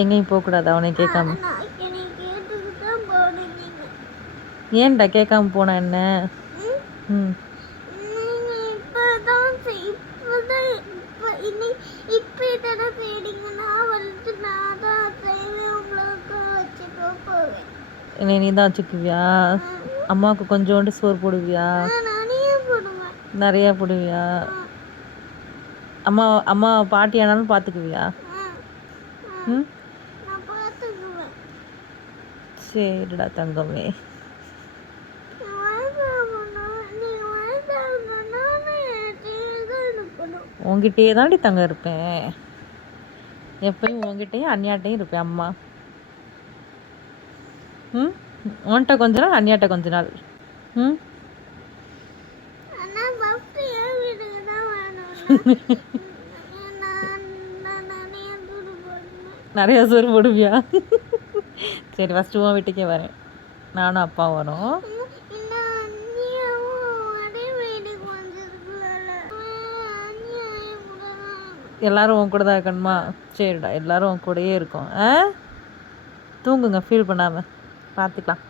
எங்கேயும் போகக்கூடாதா அவனை கேட்காம? ஏன்டா கேட்காம போனா என்ன? ம் நீ தான் வச்சுக்குவியா? அம்மாவுக்கு கொஞ்சோண்டு சோறு போடுவியா? நிறையா போடுவியா? அம்மா அம்மா பாட்டி ஆனாலும் பார்த்துக்குவியா? ம் சரிடா தங்கமே. உங்ககிட்டயே தாண்டி தங்க இருப்பேன் எப்பயும், உங்ககிட்டயும் அண்ணியாட்டையும் இருப்பேன் அம்மா. ம் உன்கிட்ட கொஞ்ச நாள், அண்ணியாட்ட கொஞ்ச நாள். ம் நிறையா சோறு போடுவியா? சரி ஃபஸ்ட்டு உன் வீட்டுக்கே வரேன், நானும் அப்பாவும் வரோம். எல்லாரும் உன் கூட தான் இருக்கணுமா? சரிடா, எல்லாரும் உன் கூடயே இருக்கோம். தூங்குங்க, ஃபீல் பண்ணாமல், பார்த்துக்கலாம்.